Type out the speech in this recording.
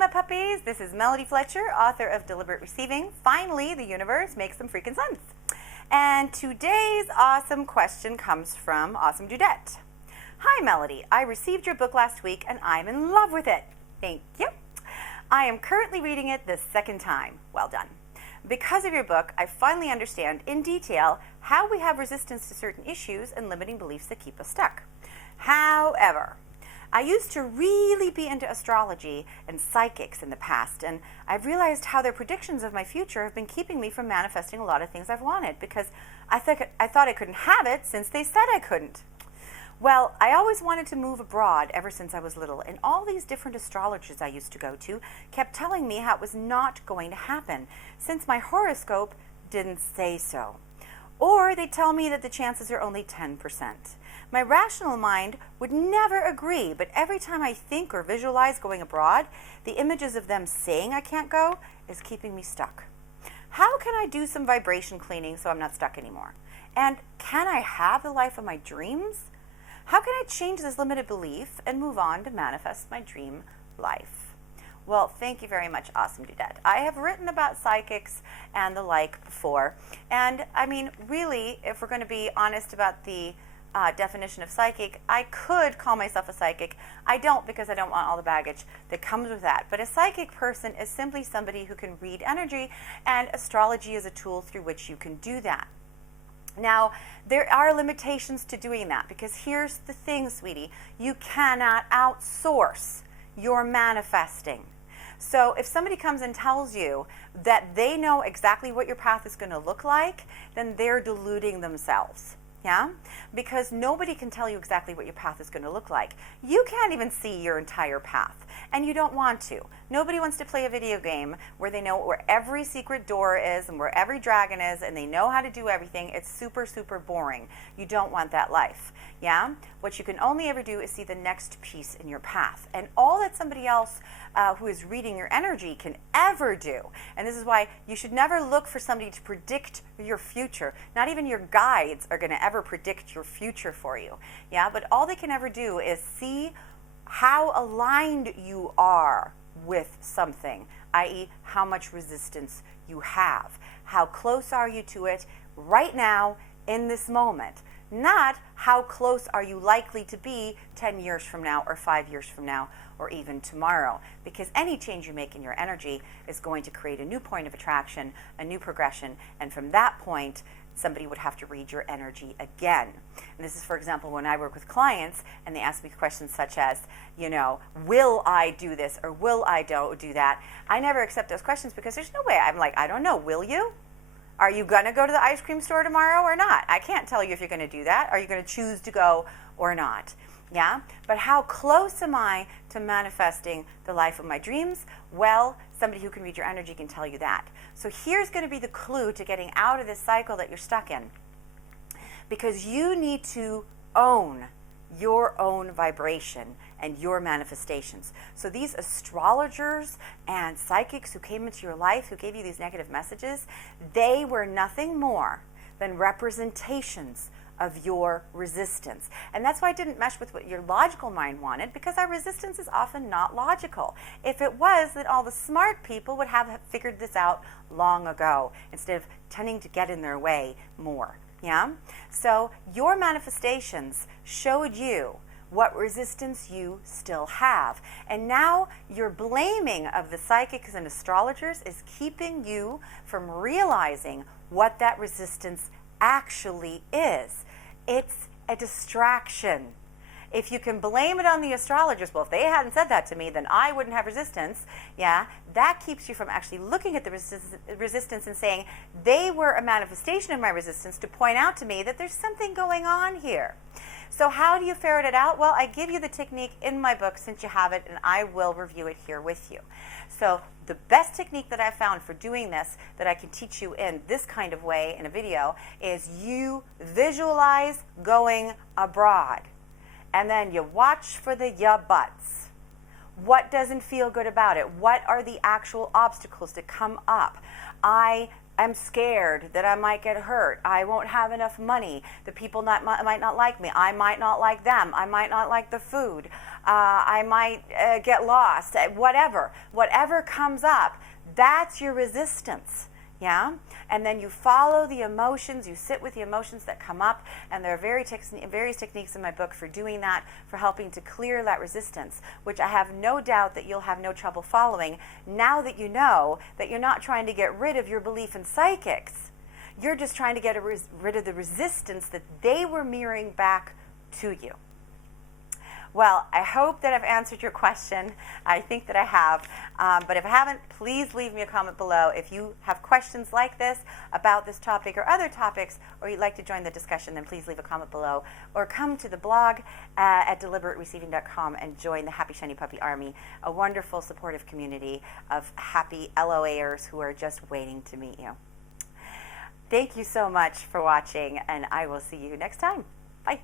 my puppies. This is Melody Fletcher, author of Deliberate Receiving. Finally, the universe makes some freaking sense. And today's awesome question comes from Awesome Dudette. Hi, Melody. I received your book last week and I'm in love with it. Thank you. I am currently reading it the second time. Well done. Because of your book, I finally understand in detail how we have resistance to certain issues and limiting beliefs that keep us stuck. However, I used to really be into astrology and psychics in the past, and I've realized how their predictions of my future have been keeping me from manifesting a lot of things I've wanted because I thought I couldn't have it since they said I couldn't. Well, I always wanted to move abroad ever since I was little, and all these different astrologers I used to go to kept telling me how it was not going to happen since my horoscope didn't say so. Or they tell me that the chances are only 10%. My rational mind would never agree, but every time I think or visualize going abroad, the images of them saying I can't go is keeping me stuck. How can I do some vibration cleaning so I'm not stuck anymore? And can I have the life of my dreams? How can I change this limited belief and move on to manifest my dream life? Well, thank you very much, Awesome Dudette. I have written about psychics and the like before, and I mean, really, if we're going to be honest about the definition of psychic, I could call myself a psychic. I don't, because I don't want all the baggage that comes with that. But a psychic person is simply somebody who can read energy, and astrology is a tool through which you can do that. Now, there are limitations to doing that, because here's the thing, sweetie. You cannot outsource your manifesting. So if somebody comes and tells you that they know exactly what your path is going to look like, then they're deluding themselves. Yeah? Because nobody can tell you exactly what your path is going to look like. You can't even see your entire path, and you don't want to. Nobody wants to play a video game where they know where every secret door is and where every dragon is, and they know how to do everything. It's super, super boring. You don't want that life. Yeah? What you can only ever do is see the next piece in your path. And all that somebody else who is reading your energy can ever do, and this is why you should never look for somebody to predict your future. Not even your guides are going to ever predict your future for you. Yeah? But all they can ever do is see how aligned you are with something, i.e. how much resistance you have. How close are you to it right now in this moment? Not how close are you likely to be 10 years from now or 5 years from now or even tomorrow. Because any change you make in your energy is going to create a new point of attraction, a new progression, and from that point, somebody would have to read your energy again. And this is, for example, when I work with clients and they ask me questions such as, will I do this or will I don't do that? I never accept those questions because there's no way. I'm like, I don't know, will you? Are you going to go to the ice cream store tomorrow or not? I can't tell you if you're going to do that. Are you going to choose to go or not? Yeah? But how close am I to manifesting the life of my dreams? Well, somebody who can read your energy can tell you that. So here's going to be the clue to getting out of this cycle that you're stuck in. Because you need to own your own vibration and your manifestations. So these astrologers and psychics who came into your life, who gave you these negative messages, they were nothing more than representations of your resistance. And that's why I didn't mesh with what your logical mind wanted, because our resistance is often not logical. If it was, then all the smart people would have figured this out long ago, instead of tending to get in their way more. Yeah? So your manifestations showed you what resistance you still have. And now your blaming of the psychics and astrologers is keeping you from realizing what that resistance actually is. It's a distraction. If you can blame it on the astrologers, well, if they hadn't said that to me, then I wouldn't have resistance. Yeah, that keeps you from actually looking at the resistance and saying, they were a manifestation of my resistance to point out to me that there's something going on here. So how do you ferret it out? Well, I give you the technique in my book since you have it, and I will review it here with you. So the best technique that I've found for doing this, that I can teach you in this kind of way in a video, is you visualize going abroad. And then you watch for the ya buts. What doesn't feel good about it? What are the actual obstacles that come up? I I'm scared that I might get hurt. I won't have enough money. The people might not like me. I might not like them. I might not like the food. I might get lost. Whatever comes up, that's your resistance. Yeah? And then you follow the emotions, you sit with the emotions that come up, and there are various techniques in my book for doing that, for helping to clear that resistance, which I have no doubt that you'll have no trouble following now that you know that you're not trying to get rid of your belief in psychics. You're just trying to get rid of the resistance that they were mirroring back to you. Well, I hope that I've answered your question. I think that I have. But if I haven't, please leave me a comment below. If you have questions like this about this topic or other topics, or you'd like to join the discussion, then please leave a comment below. Or come to the blog at deliberatereceiving.com and join the Happy Shiny Puppy Army, a wonderful, supportive community of happy LOAers who are just waiting to meet you. Thank you so much for watching, and I will see you next time. Bye.